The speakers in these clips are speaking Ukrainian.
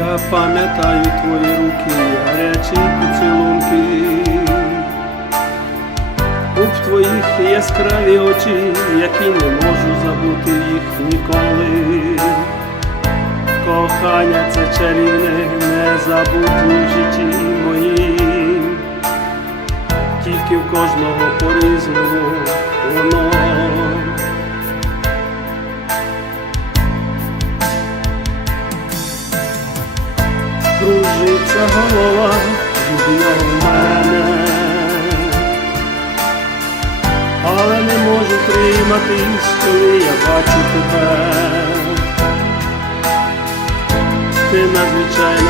Я пам'ятаю твої руки, гарячі поцілунки. У твоїх яскраві очі, які не можу забути їх ніколи. Кохання це чарівне, незабутнє в житті моїм. Тільки в кожного по-різному воно. Кружиться голова в мене, але не можу триматись, коли я бачу тебе. Ти надзвичайно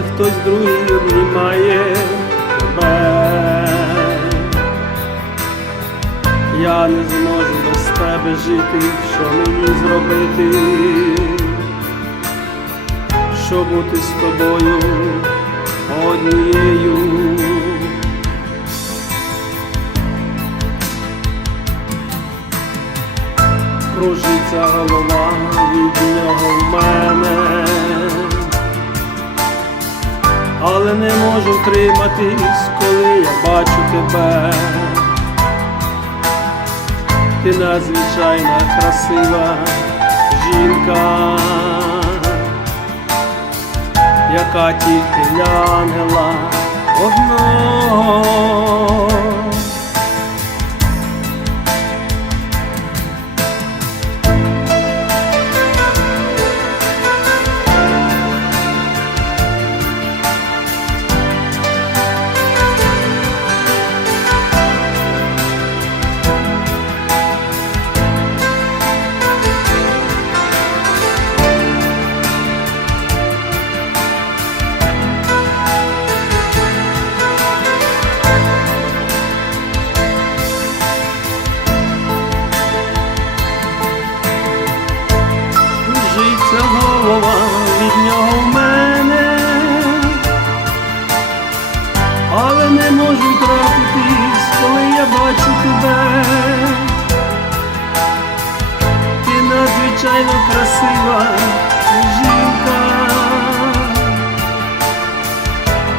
але хтось другий обнімає тебе. Я не зможу без тебе жити, що мені зробити, щоб бути з тобою однією. кружиться голова від нього в мене, але не можу втриматись, коли я бачу тебе. Ти надзвичайна красива жінка, яка тільки для ангела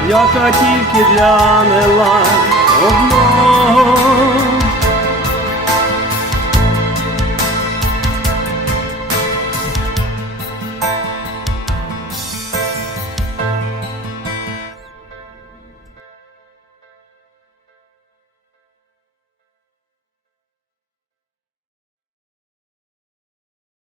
яка тільки для нела одного.